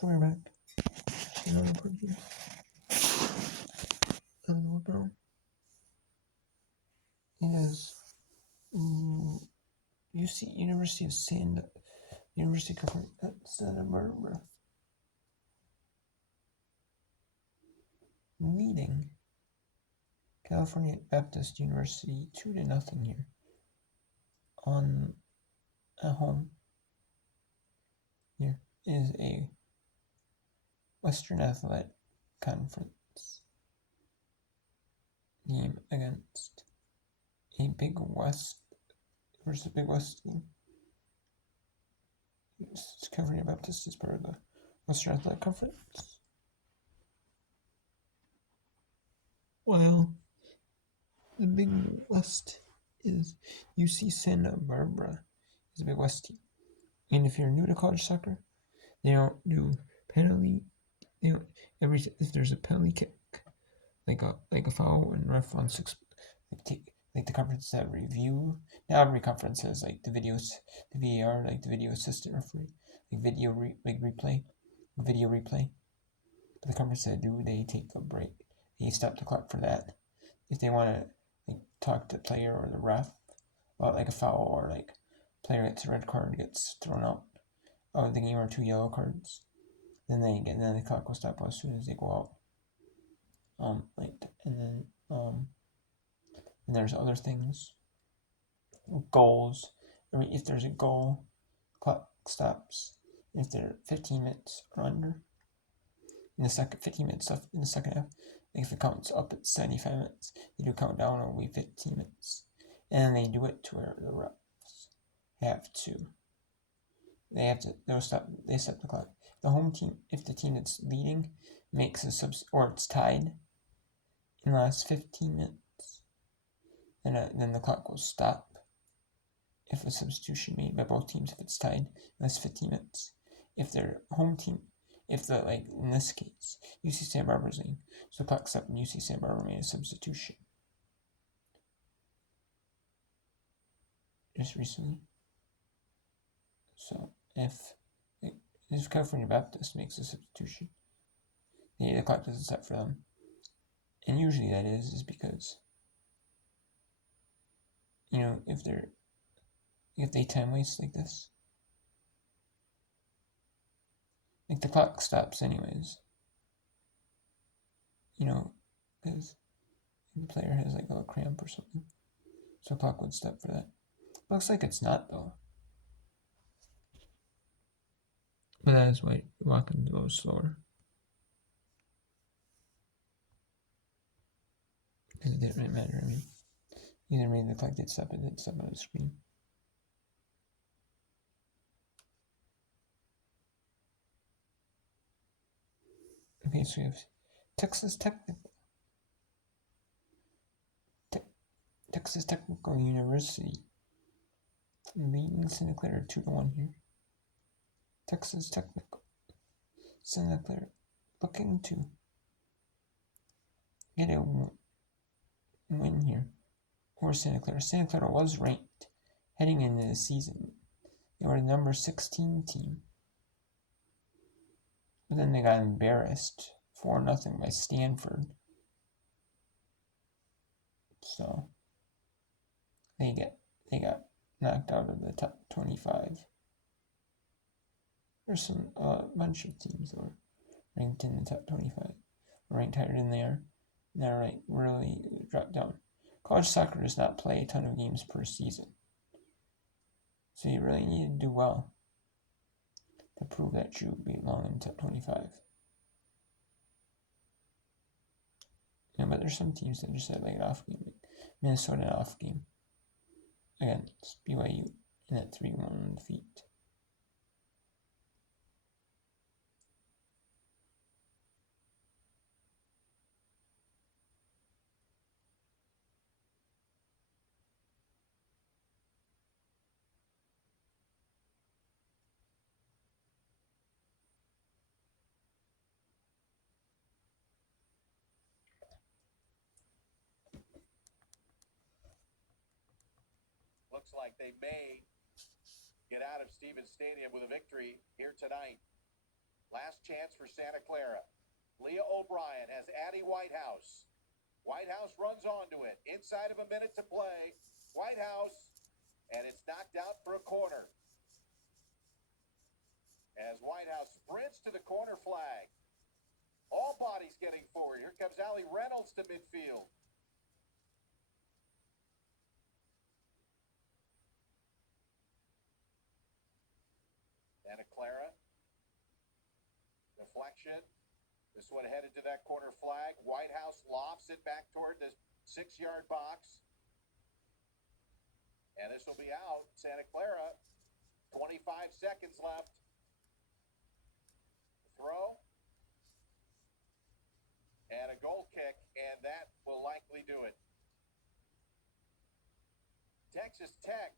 So we're back. Another part here. Brown. It is UC University of Santa Barbara leading California Baptist University 2-0 here at home. Here is a Western Athletic Conference game against a Big West versus Big West team. California Baptist is part of the Western Athletic Conference. While the Big West is UC Santa Barbara is a Big West team. And if you're new to college soccer, they don't do penalty. They don't, if there's a penalty kick, like a foul and ref on six, like the conferences that review. Now every conference has like the VAR, like the video assistant referee, like video replay. But the conferences that do, they take a break. They stop the clock for that. If they want to like talk to the player or the ref about like a foul or like player gets a red card, gets thrown out of the game, or 2 yellow cards, then the clock will stop as soon as they go out. And there's other things, goals. I mean, if there's a goal, clock stops. If they're 15 minutes or under, in the second 15 minutes left in the second half, like if it counts up at 75 minutes, they do countdown, it'll be 15 minutes, and they do it to where the refs they stop the clock. The home team, if the team that's leading makes or it's tied in the last 15 minutes, then the clock will stop. If a substitution made by both teams, if it's tied, that's 15 minutes. If their home team, in this case, UC Santa Barbara's leading, so the clock stopped and UC Santa Barbara made a substitution just recently. So if California Baptist makes a substitution, the clock doesn't stop for them. And usually that is because, if they time waste like this, like the clock stops anyways, because the player has like a cramp or something, so the clock would stop for that. Looks like it's not though, but that is why Watkins goes slower, because it didn't really matter. I mean, either way the clock did stop, it did stop on the screen. Okay, so we have Texas Technical University beating Santa Clara 2-1 here. Texas Technical, Santa Clara looking to get a win here over Santa Clara. Santa Clara was ranked heading into the season. They were the number 16 team. But then they got embarrassed 4-0 by Stanford. So they got knocked out of the top 25. There's a bunch of teams that were ranked in the top 25, ranked higher than they are. And they're really dropped down. College soccer does not play a ton of games per season, so you really need to do well to prove that you belong in the top 25. But there's some teams that just had an off game. Like Minnesota an off game against BYU in that 3-1 defeat. Looks like they may get out of Stevens Stadium with a victory here tonight. Last chance for Santa Clara. Leah O'Brien has Addie Whitehouse. Whitehouse runs onto it. Inside of a minute to play. Whitehouse, and it's knocked out for a corner. As Whitehouse sprints to the corner flag. All bodies getting forward. Here comes Allie Reynolds to midfield. Santa Clara. Deflection. This one headed to that corner flag. Whitehouse lofts it back toward the 6-yard box. And this will be out. Santa Clara, 25 seconds left. Throw. And a goal kick, and that will likely do it. Texas Tech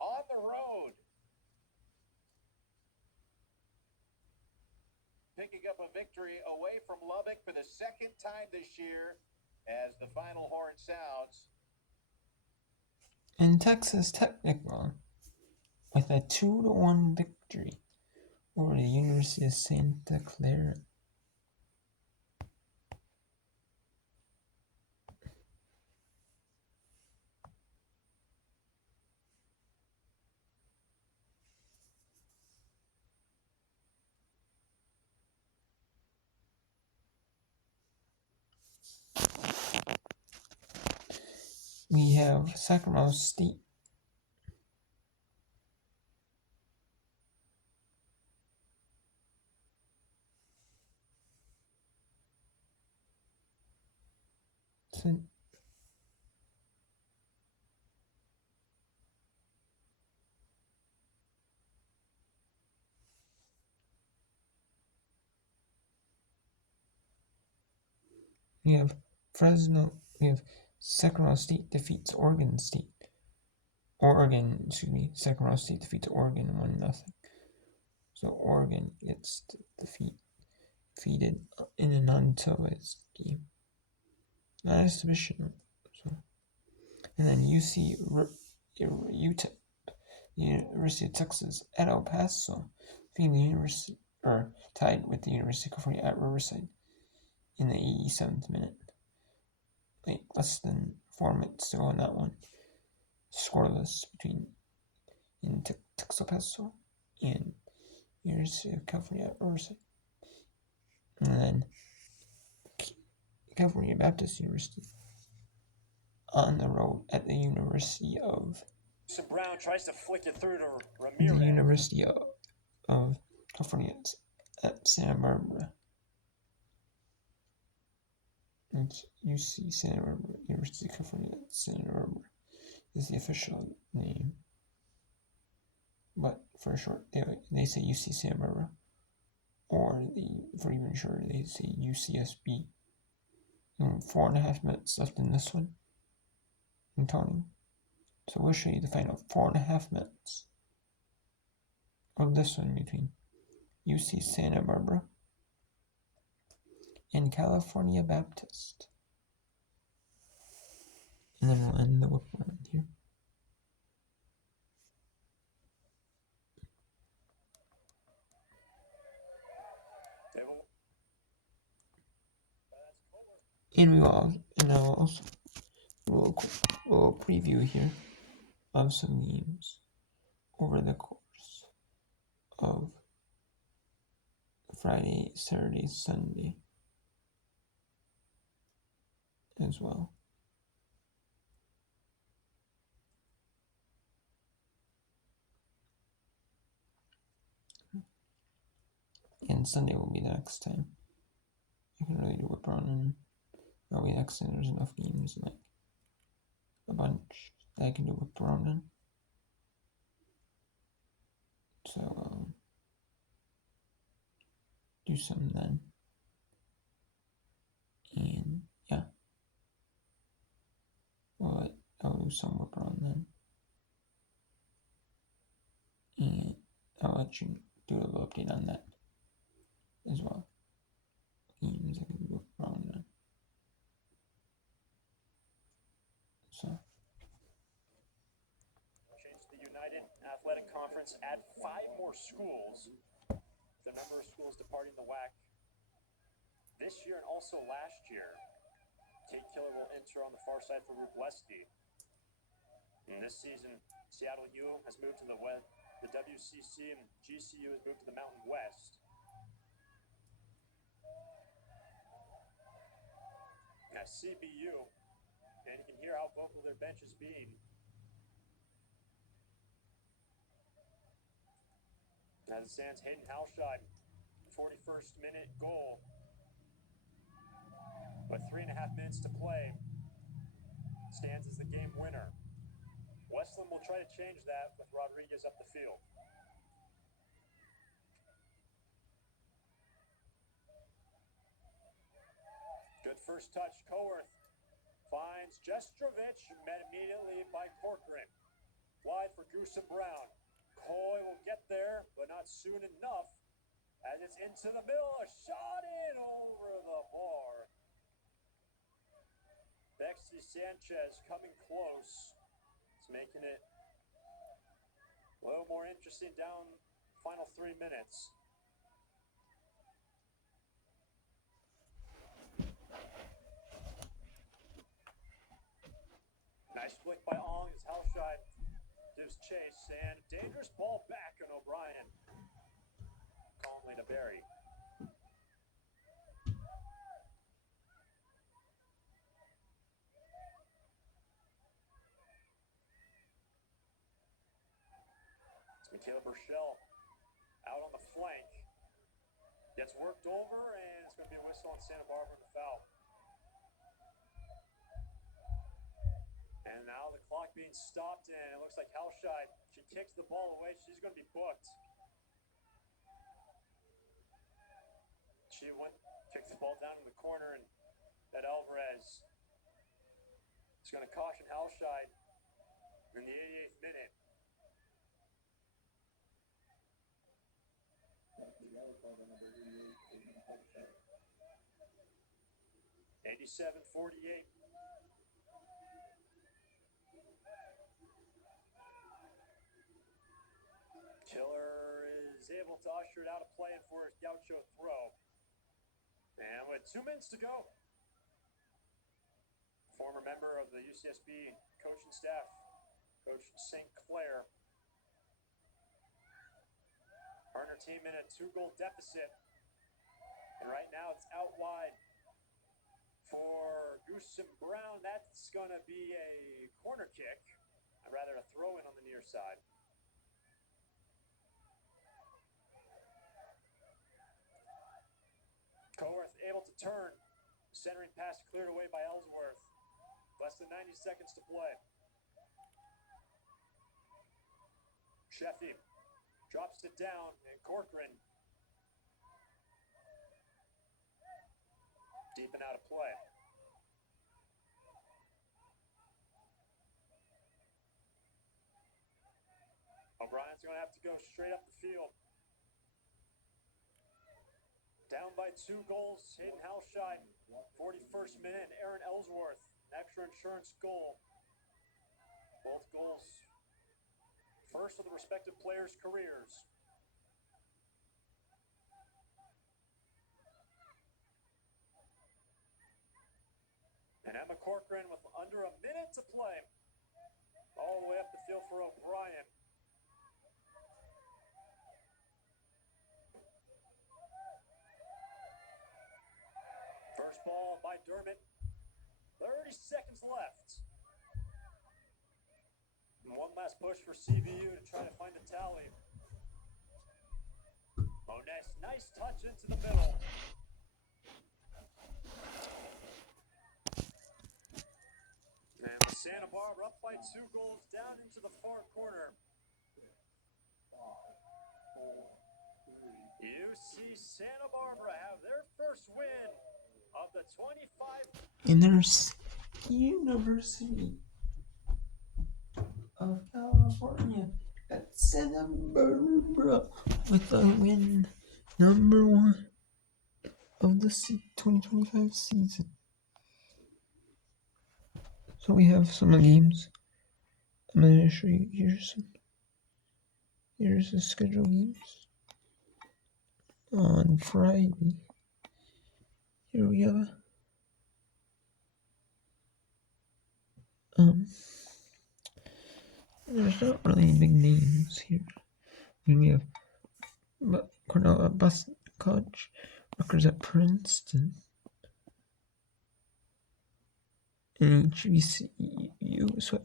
on the road. Picking up a victory away from Lubbock for the second time this year as the final horn sounds. And Texas Technical with a 2-1 victory over the University of Santa Clara. We have Sacramento State. We have Sacramento State defeats Oregon State. Sacramento State defeats Oregon 1-0. So Oregon gets defeated in a non-televised game. Not exhibition. So. And then UTEP, the University of Texas at El Paso, tied with the University of California at Riverside in the 87th minute. Like less than 4 minutes to go on that one. Scoreless in Texas El Paso and University of California at Riverside. And then California Baptist University on the road at the University of Brown tries to flick it through to Ramirez. The University of California at Santa Barbara. It's UC Santa Barbara. University of California at Santa Barbara is the official name. But for short, they say UC Santa Barbara. Or for even shorter, they say UCSB. 4.5 minutes left in this one. And counting. So we'll show you the final 4.5 minutes of this one between UC Santa Barbara and California Baptist. And then we'll end the whip round here. And I'll also do a little preview here of some games over the course of Friday, Saturday, Sunday as well. And Sunday will be the next time I can really do whip around, and that'll be next time there's enough games, like a bunch that I can do whip around in. So do some then. And yeah. I'll do some whip around then. And I'll let you do a little update on that as well. Games I can do whip around then. So change the United Athletic Conference, add 5 more schools. the number of schools departing the WAC this year and also last year. Kate Killer will enter on the far side for Group Westy. And this season, Seattle U has moved to the West. The WCC and GCU has moved to the Mountain West. Now CBU, and you can hear how vocal their bench is being. As it stands, Hayden Halscheid, 41st minute goal. With 3.5 minutes to play, stands as the game winner. Westland will try to change that with Rodriguez up the field. Good first touch, Coworth finds Jestrovich, met immediately by Corcoran. Wide for Goose and Brown. Coy will get there, but not soon enough, as it's into the middle, a shot in over the bar. Bexy Sanchez coming close. It's making it a little more interesting down final 3 minutes. Nice flick by Ong as Halscheid gives chase, and dangerous ball back on O'Brien. Calmly to Barry. Michaela Burchell out on the flank. Gets worked over, and it's going to be a whistle on Santa Barbara in the foul. And now the clock being stopped, and it looks like Halscheid, she kicks the ball away. She's going to be booked. She kicks the ball down in the corner, and that Alvarez is going to caution Halscheid in the 88th minute. 87-48. Killer is able to usher it out of play for his Gaucho throw. And with 2 minutes to go, former member of the UCSB coaching staff, Coach St. Clair, earned her team in a 2-goal deficit. And right now it's out wide for Goose and Brown. That's going to be a corner kick, or rather a throw-in on the near side. Coworth able to turn. Centering pass cleared away by Ellsworth. Less than 90 seconds to play. Sheffy drops it down, and Corcoran deep and out of play. O'Brien's going to have to go straight up the field. Down by 2 goals, Hayden Halscheid, 41st minute, Aaron Ellsworth, an extra insurance goal. Both goals first of the respective players' careers. And Emma Corcoran with under a minute to play. All the way up the field for O'Brien. First ball by Dermott. 30 seconds left. And one last push for CBU to try to find a tally. Oh, nice touch into the middle. And Santa Barbara up by 2 goals down into the far corner. UC Santa Barbara have their first win of the 25. In their University of California at Santa Barbara with a win, number 1 of the 2025 season. So we have some of the games. I'm going to show you. Here's the scheduled games. on Friday. Here we have there's not really any big names here. We have Cornell at Boston College, Rutgers at Princeton, and HBCU Sweat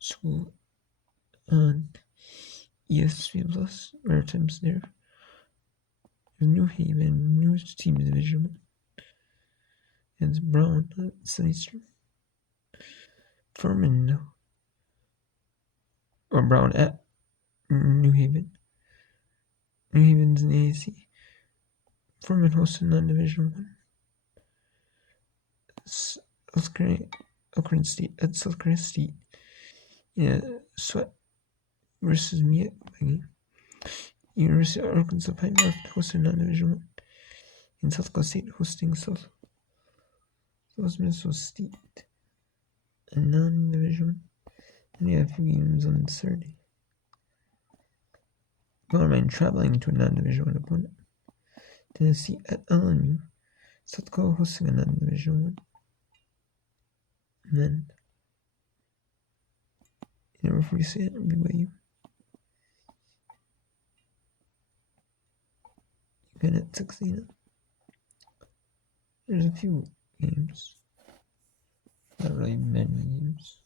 School on ESPN Plus. Maritime's there. New Haven, newest team in Division 1. And it's Brown at Southeastern. Furman, or Brown at New Haven. New Haven's in the AAC. Furman hosted non-Division 1. South Carolina State at South Carolina State. Yeah, Sweat versus Miet game. University of Arkansas Pine Bluff hosting non-Division 1. And South Dakota State hosting South Minnesota State. A non-Division 1. And we have games on Saturday. Bellarmine traveling to a non-Division 1 opponent. Tennessee at LMU. South Dakota hosting a non-Division 1. And then Free State at BYU. And at 16. There's a few games. Not really many games.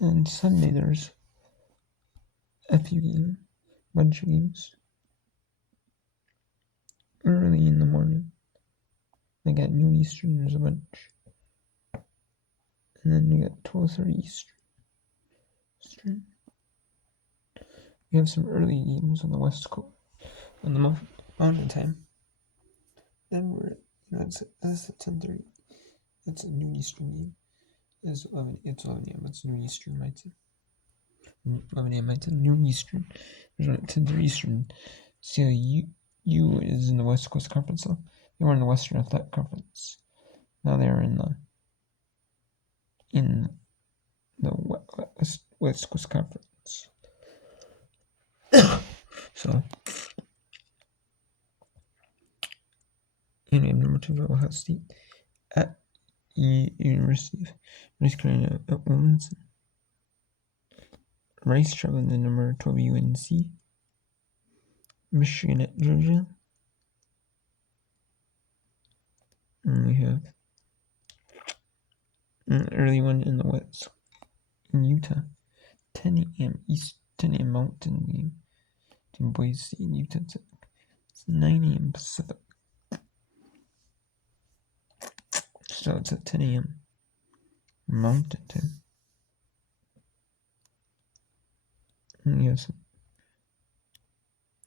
And Sunday there's a few games, bunch of games. Early in the morning, like at noon Eastern, there's a bunch. And then we got 12:30 Eastern. We have some early games on the West Coast, on the Mountain Time. Then that's at 10:30. That's a noon Eastern game. It's 11 a.m. It's noon Eastern my time. 11 a.m. my time, noon Eastern. There's one at 10:30 Eastern. CIU is in the West Coast Conference, though. They were in the Western Athletic Conference. Now they're in the West Coast Conference. So, and we have number 2 for Ohio State at University of North Carolina at Wilmington. Rice traveling to number 12 UNC. Michigan at Georgia. And we have an early one in the West in Utah. 10 a.m. East, 10 a.m. Mountain game in Boise in Utah Tech. It's 9 a.m. Pacific. So it's at 10 a.m. Mountain time. And we have some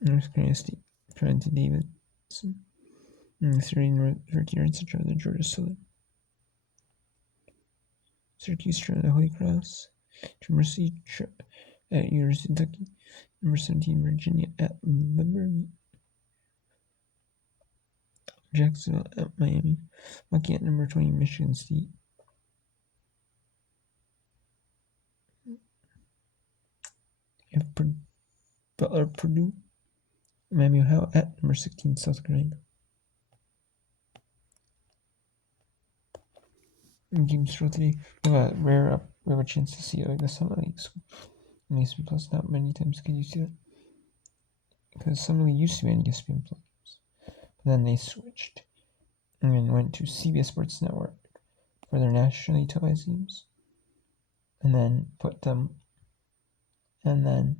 North Carolina State, Trenton Davidson. And 30 yards to try the Georgia Southern. Syracuse trying the Holy Cross. Mercy at University of Kentucky. Number 17 Virginia at Liberty. Jacksonville at Miami. Lucky at number 20 Michigan State. You have Butler Purdue. Miami Ohio at number 16 South Carolina. Games for today. We have a chance to see the Summer League on ESPN Plus. Not many times can you see that, because Summer League used to be on ESPN Plus, but then they switched and then went to CBS Sports Network for their nationally televised games, and then put them, and then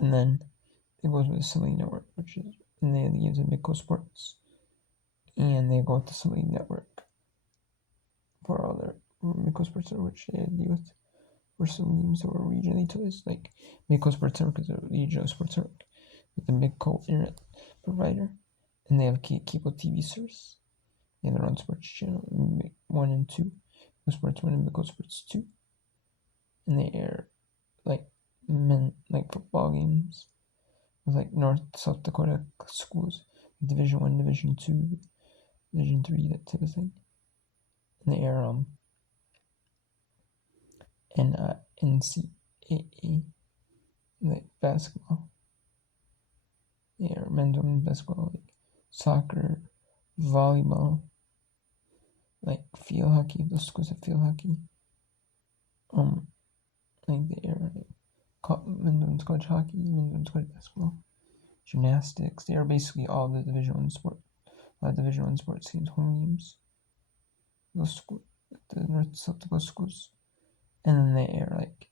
they go to the Summer League Network, and they have the games in Midco Sports, and they go to the Summer League Network for all their Midco Sports Network, which they deal with for some games that were regionally televised, like Midco Sports Network is a regional sports network with the Midco internet provider, and they have cable TV service. They have their own sports channel, 1 and 2, Midco Sports 1 and Midco Sports 2, and they air like football games with like North South Dakota schools, Division 1, Division 2, Division 3, that type of thing. They air NCAA like basketball. They air men's and women's basketball, like soccer, volleyball, like field hockey. Those schools have field hockey. Like they air like men's and college hockey, men's and college basketball, gymnastics. They are basically all the Division One sport. Division One sports teams home games. Those schools, the North South Dakota schools, and then they air like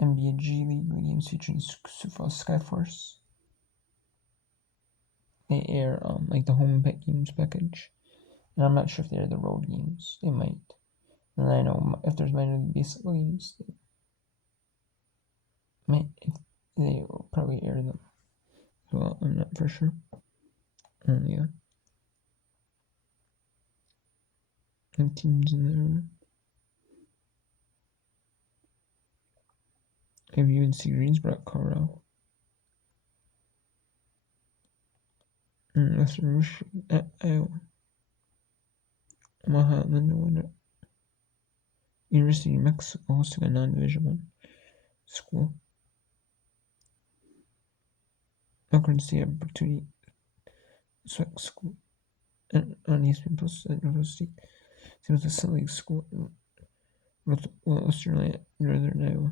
NBA G League games featuring Sioux Falls Skyforce. They air like the home games package, and I'm not sure if they air the road games. They might. And I know if there's minor league baseball games, they will probably air them. Well, I'm not for sure. Yeah. And teams in there. Have UNC Greensboro, Colorado. Western Michigan at Iowa. Omaha, Illinois. University of New Mexico hosting a non-Division One school. Akron State Opportunity SWAC School. And on ESPN Plus at University. San Jose League School in Western Northern Iowa.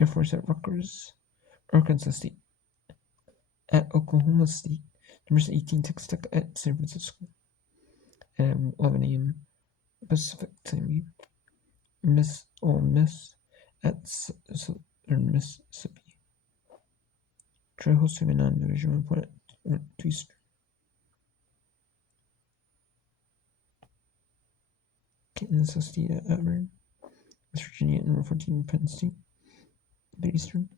Air Force at Rutgers. Arkansas State at Oklahoma State. Number 18 Texas Tech at San Francisco. At 11 a.m. Pacific time game. Ole Miss at Southern Mississippi. Troy hosting a non-division one opponent at 2 Eastern. Kansas State at Auburn. West Virginia at number 14 Penn State. 3 Eastern.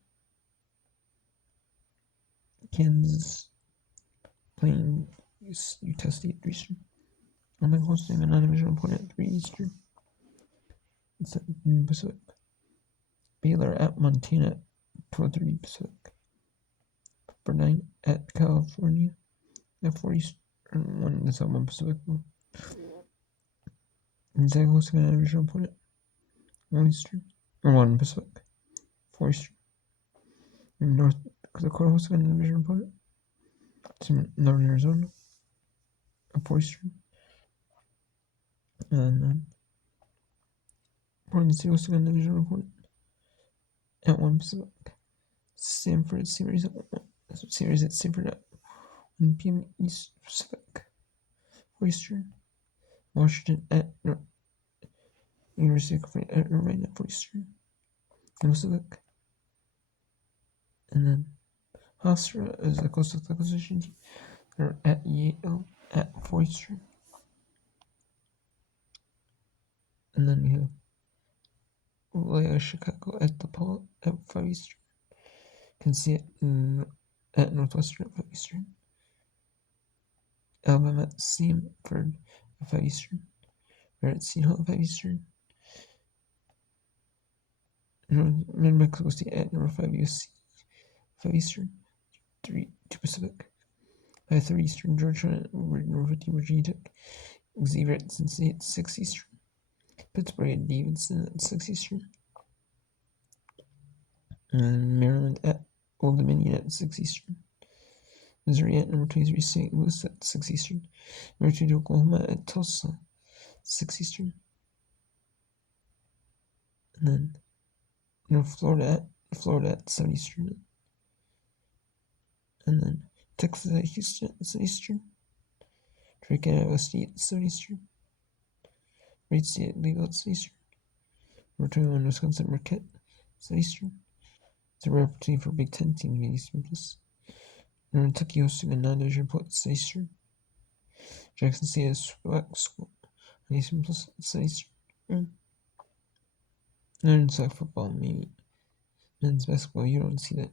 Kansas playing Utah State at 3 Eastern. Army hosting a non-division opponent at 3 Eastern. It's at Pacific. Baylor at Montana at 12:30 Pacific. Pepperdine at California at 4 Eastern. 1 is at 1 Pacific. Gonzaga hosting a non-division opponent 1 Eastern. Or 1 Pacific. 4 Eastern. And North Dakota hosting a non-division opponent. It's in Northern Arizona at 4 Eastern. And then Portland State hosting a non-division opponent at 1 Pacific. Stanford series at Stanford at 1 p.m. East Pacific. 4 Eastern. Washington at University of California at Irvine at 4 Eastern. Pacific. And then Hofstra is the Coastal Acquisition team. They're at Yale at 4 Eastern. And then we have Loyola Chicago at DePaul at 5 Eastern. Kansas at Northwestern at 5 Eastern. Alabama at Stanford at 5 Eastern. We're at Seton Hall at 5 Eastern. New Mexico State at number 5 USC 5 Eastern. 2 Pacific. 5:30 Eastern. Georgia at number 15 Virginia Tech. Xavier at Cincinnati at 6 Eastern. Pittsburgh at Davidson at 6 Eastern. And Maryland at Old Dominion at 6 Eastern. Missouri at number 23 St. Louis at 6 Eastern. Number 2 Oklahoma at Tulsa 6 Eastern. And then Florida at 7 Eastern. And then Texas at Houston at 7 Eastern. Drake at Iowa State at 7 Eastern. Wright State at Legal at 7 Eastern. Number 21 Wisconsin at Marquette 7 Eastern. It's a rare opportunity for Big Ten teams to be Eastern Plus. Kentucky hosting a non-division opponent at 7 Eastern. Jackson State at SWAC School on Eastern Plus at 7 Eastern. And in soccer football, maybe men's basketball, you don't see that.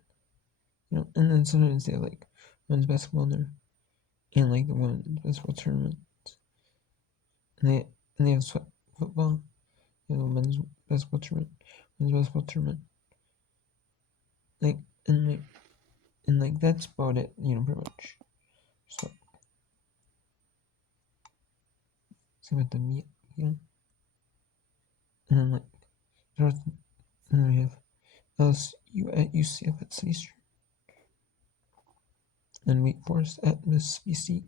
And then sometimes they have like men's basketball in there, and like the women's basketball tournament. And they have SWAC football. They have a men's basketball tournament, and that's about it. Pretty much. So same with the meet. and then and then we have LSU at UCF at Southeastern, and Wake Forest at Mississippi State,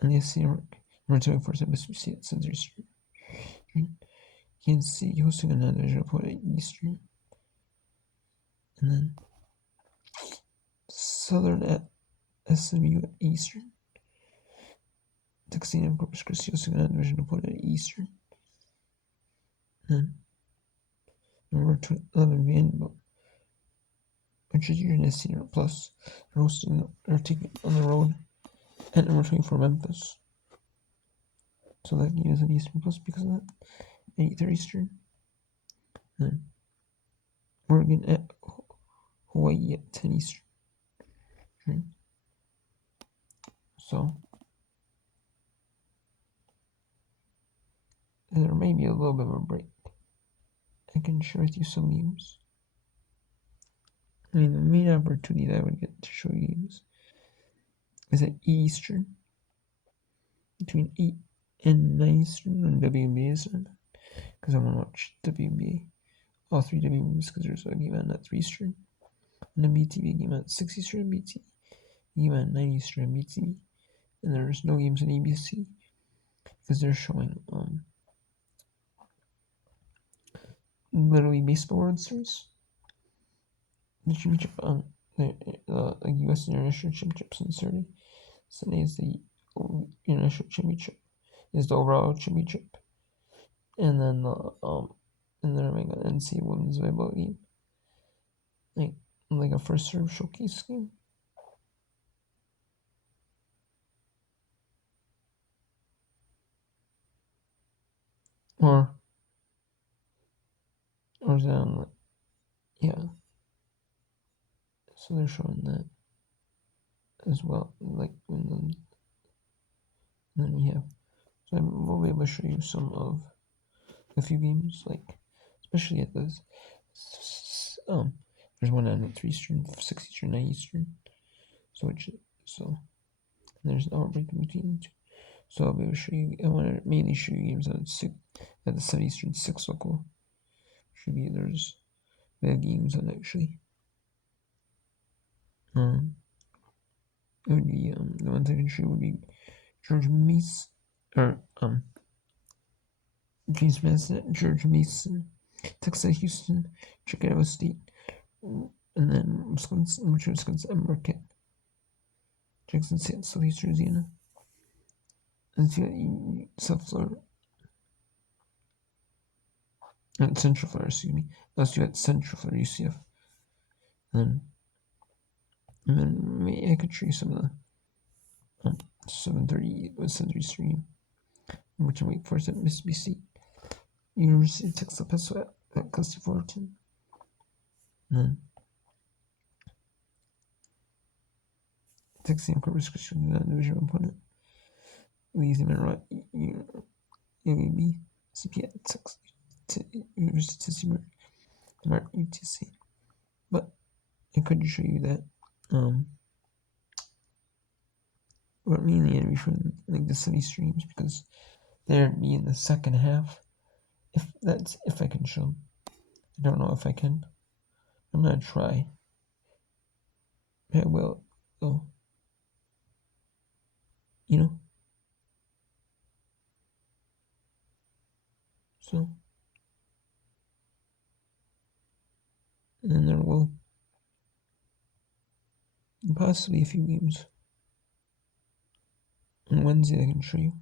and the SEC Network. Wake Forest at Mississippi State at Southeastern. Kansas City hosting another division opponent at Eastern, and then Southern at SMU at Eastern. Texas A&M Corpus Christi hosting another division opponent at Eastern. And then number 11 Vanderbilt, which is your SEC Plus, they're taking on the road at number 24 Memphis. So that game is an Eastern Plus because of that. 8:30 Eastern. And then Oregon at Hawaii at 10 Eastern. So there may be a little bit of a break. I can share with you some games. I mean, the main opportunity that I would get to show you games is at Eastern, between 8 and 9 Eastern on WNBA is on, because I want to watch WNBA, all 3 WNBAs, because there's a game on at 3 Eastern, and a BTV game at 6 Eastern and BTV, a game at 9 Eastern and BTV, and there's no games on ABC, because they're showing Little League Baseball World Series, the championship on the U.S. International Championships on Saturday. Sunday is the International Championship, is the overall championship, and then and they're having an NCAA Women's Volleyball game, like a first serve showcase game. Or is that on, yeah. So they're showing that as well, and then we have. So we'll be able to show you some of a few games, especially at the there's one on at 3 Eastern, 6 Eastern, 9 Eastern. So there's an hour break in between the two. So I'll be able to show you. I want to mainly show you games at the 7 Eastern, 6 local. There's bad games on actually. It would be the ones I can show would be George Mason or James Madison, George Mason, Texas Houston, Chicago State, and then Wisconsin, Marquette, Jackson State, Southeast Louisiana, and South Florida, and Central Florida, excuse me. Let's do at Central Florida, UCF. And then maybe I could show you some of the 7:30 stream, which I Wake Forest at Mississippi State, University of Texas El Paso at Custody Fullerton, and then Texas A&M Corpus Christi, division opponent, Louisiana UAB, CP at Texas University of Tennessee, UTC. But I couldn't show you that. But mainly I'd be showing the city streams because they'd be in the second half. If I can show them. I don't know if I can. I'm gonna try. I will though. So and then there will possibly a few games on Wednesday I can show you.